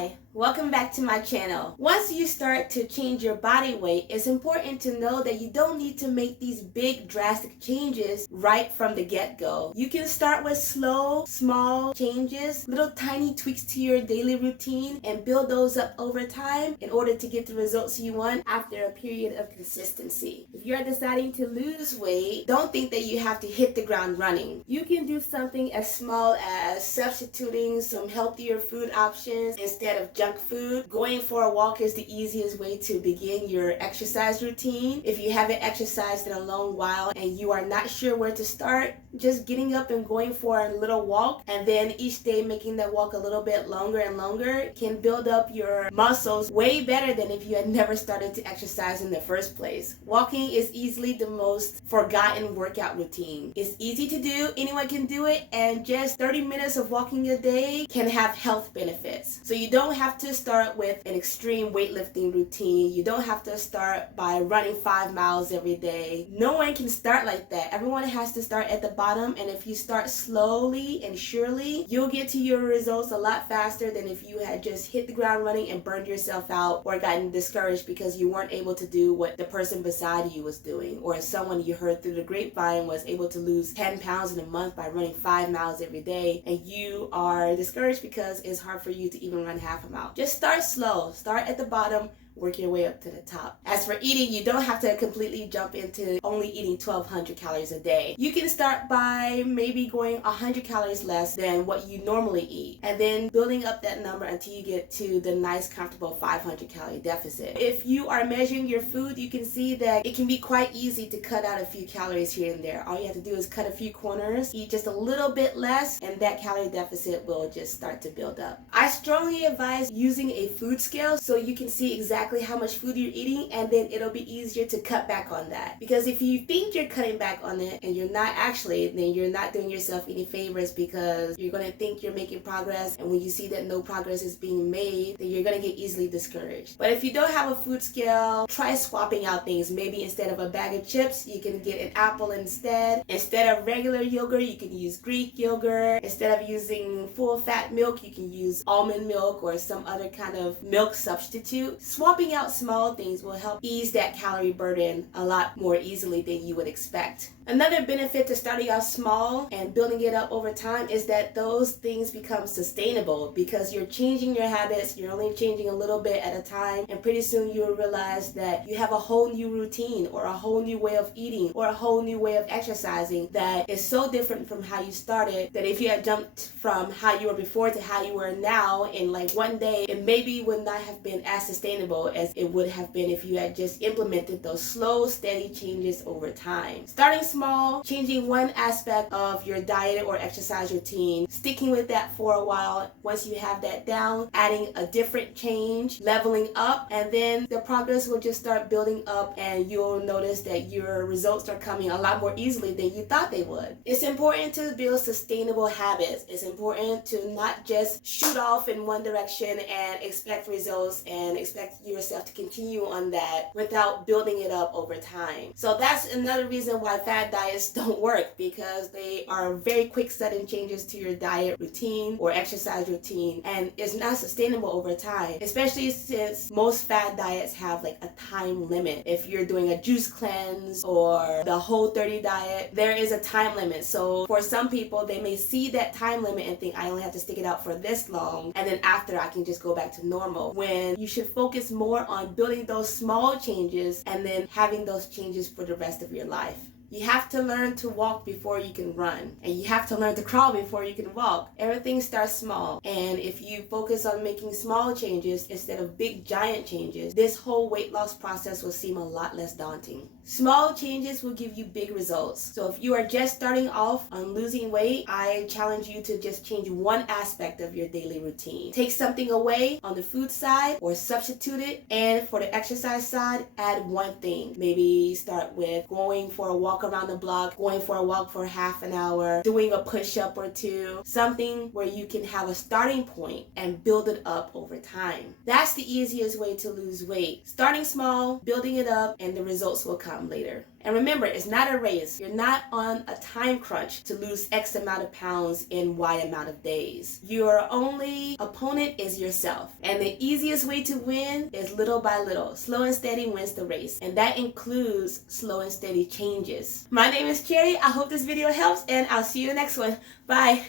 Hi, welcome back to my channel. Once you start to change your body weight, it's important to know that you don't need to make these big drastic changes right from the get-go. You can start with slow, small changes, little tiny tweaks to your daily routine and build those up over time in order to get the results you want after a period of consistency. If you're deciding to lose weight, don't think that you have to hit the ground running. You can do something as small as substituting some healthier food options instead of junk food. Going for a walk is the easiest way to begin your exercise routine. If you haven't exercised in a long while and you are not sure where to start, just getting up and going for a little walk and then each day making that walk a little bit longer and longer can build up your muscles way better than if you had never started to exercise in the first place. Walking is easily the most forgotten workout routine. It's easy to do, anyone can do it, and just 30 minutes of walking a day can have health benefits. So you don't have to start with an extreme weightlifting routine. You don't have to start by running 5 miles every day. No one can start like that. Everyone has to start at the bottom, and if you start slowly and surely, you'll get to your results a lot faster than if you had just hit the ground running and burned yourself out or gotten discouraged because you weren't able to do what the person beside you was doing, or someone you heard through the grapevine was able to lose 10 pounds in a month by running 5 miles every day, and you are discouraged because it's hard for you to even run half a mile. Just start slow. Start at the bottom. Work your way up to the top. As for eating, you don't have to completely jump into only eating 1,200 calories a day. You can start by maybe going 100 calories less than what you normally eat, and then building up that number until you get to the nice, comfortable 500 calorie deficit. If you are measuring your food, you can see that it can be quite easy to cut out a few calories here and there. All you have to do is cut a few corners, eat just a little bit less, and that calorie deficit will just start to build up. I strongly advise using a food scale so you can see exactly how much food you're eating, and then it'll be easier to cut back on that. Because if you think you're cutting back on it and you're not actually, then you're not doing yourself any favors, because you're going to think you're making progress, and when you see that no progress is being made, then you're going to get easily discouraged. But if you don't have a food scale, try swapping out things. Maybe instead of a bag of chips, you can get an apple instead. Instead of regular yogurt, you can use Greek yogurt. Instead of using full fat milk, you can use almond milk or some other kind of milk substitute. Swapping out small things will help ease that calorie burden a lot more easily than you would expect. Another benefit to starting out small and building it up over time is that those things become sustainable, because you're changing your habits. You're only changing a little bit at a time, and pretty soon you'll realize that you have a whole new routine or a whole new way of eating or a whole new way of exercising that is so different from how you started that if you had jumped from how you were before to how you were now in like one day, it maybe would not have been as sustainable as it would have been if you had just implemented those slow, steady changes over time. Starting small, changing one aspect of your diet or exercise routine, sticking with that for a while. Once you have that down, adding a different change, leveling up, and then the progress will just start building up, and you'll notice that your results are coming a lot more easily than you thought they would. It's important to build sustainable habits. It's important to not just shoot off in one direction and expect results and expect yourself to continue on that without building it up over time. So that's another reason why fad diets don't work, because they are very quick sudden changes to your diet routine or exercise routine, and it's not sustainable over time, especially since most fad diets have like a time limit. If you're doing a juice cleanse or the Whole30 diet, there is a time limit. So for some people, they may see that time limit and think, I only have to stick it out for this long, and then after I can just go back to normal, when you should focus more on building those small changes and then having those changes for the rest of your life. You have to learn to walk before you can run, and you have to learn to crawl before you can walk. Everything starts small, and if you focus on making small changes instead of big giant changes, this whole weight loss process will seem a lot less daunting. Small changes will give you big results. So if you are just starting off on losing weight, I challenge you to just change one aspect of your daily routine. Take something away on the food side or substitute it, and for the exercise side, add one thing. Maybe start with going for a walk around the block, going for a walk for half an hour, doing a push-up or two, something where you can have a starting point and build it up over time. That's the easiest way to lose weight. Starting small, building it up, and the results will come later. And remember, it's not a race. You're not on a time crunch to lose X amount of pounds in Y amount of days. Your only opponent is yourself. And the easiest way to win is little by little. Slow and steady wins the race. And that includes slow and steady changes. My name is Cherry. I hope this video helps, and I'll see you in the next one. Bye.